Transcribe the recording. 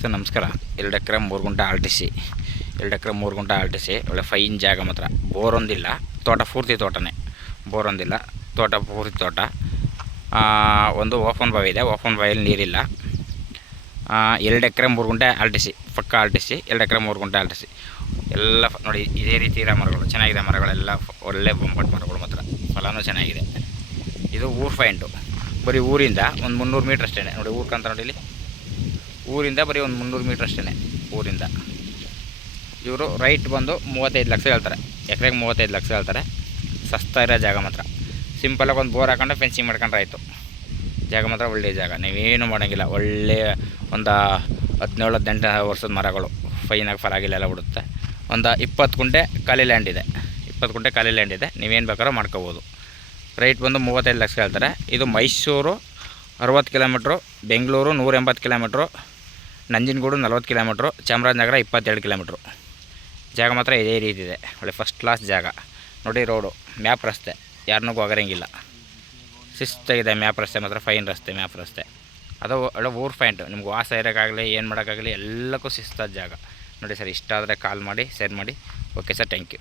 Sir ನಮಸ್ಕಾರ. 2 ಎಕರೆ 3 ಗುಂಟೆ R T C 2 ಎಕರೆ 3 ಗುಂಟೆ ಆರ್ ಟಿ ಸಿ ಒಳ್ಳೆ ಫೈನ್ ಜಾಗ ಮಾತ್ರ. ಬೋರ್ ಒಂದಿಲ್ಲ, ತೋಟ ಪೂರ್ತಿ ತೋಟನೇ. ಬೋರ್ ಒಂದಿಲ್ಲ, ತೋಟ ಪೂರ್ತಿ ತೋಟ. ಒಂದು ಓಪನ್ ಬಾವಿ ಇದೆ, ಓಪನ್ ಬಾವಿಯಲ್ಲಿ ನೀರಿಲ್ಲ. 2 ಎಕರೆ 3 ಗುಂಟೆ ಆರ್ ಟಿ ಸಿ, ಪಕ್ಕ ಆರ್ ಟಿ ಸಿ. 2 ಎಕರೆ 3 ಗುಂಟೆ ಆರ್ ಟಿ ಸಿ ಎಲ್ಲ ನೋಡಿ ಇದೇ ರೀತಿ ಇರೋ ಮರಗಳು, ಚೆನ್ನಾಗಿದೆ ಮರಗಳೆಲ್ಲ, ಒಳ್ಳೆ ಬೊಂಬಟ್ಟು ಮರಗಳು ಮಾತ್ರ. ಫಲನೂ ಚೆನ್ನಾಗಿದೆ. ಇದು ಊರ್ ಪಾಯಿಂಟು. ಬರೀ ಊರಿಂದ ಒಂದು 300 ಮೀಟ್ರ್ ಅಷ್ಟೇ ನೋಡಿ. ಊರ್ಕಂತ ನೋಡಿ, ಇಲ್ಲಿ ಊರಿಂದ ಬರೀ ಒಂದು 300 ಮೀಟ್ರ್ ಅಷ್ಟೇ ಊರಿಂದ. ಇವರು ರೈಟ್ ಬಂದು 35 ಲಕ್ಷ ಹೇಳ್ತಾರೆ, ಎಕರೆಗೆ 35 ಲಕ್ಷ ಹೇಳ್ತಾರೆ. ಸಸ್ತಾ ಇರೋ ಜಾಗ ಮಾತ್ರ. ಸಿಂಪಲಾಗಿ ಒಂದು ಬೋರ್ ಹಾಕೊಂಡು ಫೆನ್ಸಿಂಗ್ ಮಾಡ್ಕೊಂಡ್ರೆ ಆಯಿತು. ಜಾಗ ಮಾತ್ರ ಒಳ್ಳೆಯ ಜಾಗ, ನೀವೇನು ಮಾಡೋಂಗಿಲ್ಲ. ಒಳ್ಳೆಯ ಒಂದು 17-18 ವರ್ಷದ ಮರಗಳು, ಫೈನಾಗಿ ಫಲಾಗಿಲ್ಲೆಲ್ಲ ಬಿಡುತ್ತೆ. ಒಂದು 20 ಗುಂಟೆ ಖಾಲಿ ಲ್ಯಾಂಡ್ ಇದೆ, 20 ಗುಂಟೆ ಖಾಲಿ ಲ್ಯಾಂಡ್ ಇದೆ. ನೀವೇನು ಬೇಕಾದ್ರೂ ಮಾಡ್ಕೋಬೋದು. ರೈಟ್ ಬಂದು 35 ಲಕ್ಷ ಹೇಳ್ತಾರೆ. ಇದು Mysuru 60 kilometre, Bengaluru 180 kilometre, Nanjangud 40 kilometre, Chamarajanagar 22 kilometre. ಜಾಗ ಮಾತ್ರ ಇದೇ ರೀತಿ ಇದೆ. ಒಳ್ಳೆ ಫಸ್ಟ್ ಕ್ಲಾಸ್ ಜಾಗ ನೋಡಿ. ರೋಡು ಮ್ಯಾಪ್ ರಸ್ತೆ, ಯಾರನ್ನೂ ಹೋಗರಂಗಿಲ್ಲ. ಶಿಸ್ತಾಗಿದೆ ಮ್ಯಾಪ್ ರಸ್ತೆ ಮಾತ್ರ, ಫೈನ್ ರಸ್ತೆ, ಮ್ಯಾಪ್ ರಸ್ತೆ. ಅದು ಒಳ್ಳೆ ಊರ್ ಪಾಯಿಂಟು. ನಿಮ್ಗೆ ವಾಸ ಇರೋಕ್ಕಾಗಲಿ ಏನು ಮಾಡೋಕ್ಕಾಗಲಿ ಎಲ್ಲಕ್ಕೂ ಶಿಸ್ತಾದ ಜಾಗ ನೋಡಿ ಸರ್. ಇಷ್ಟ ಆದರೆ ಕಾಲ್ ಮಾಡಿ, ಶೇರ್ ಮಾಡಿ. Okay sir, thank you.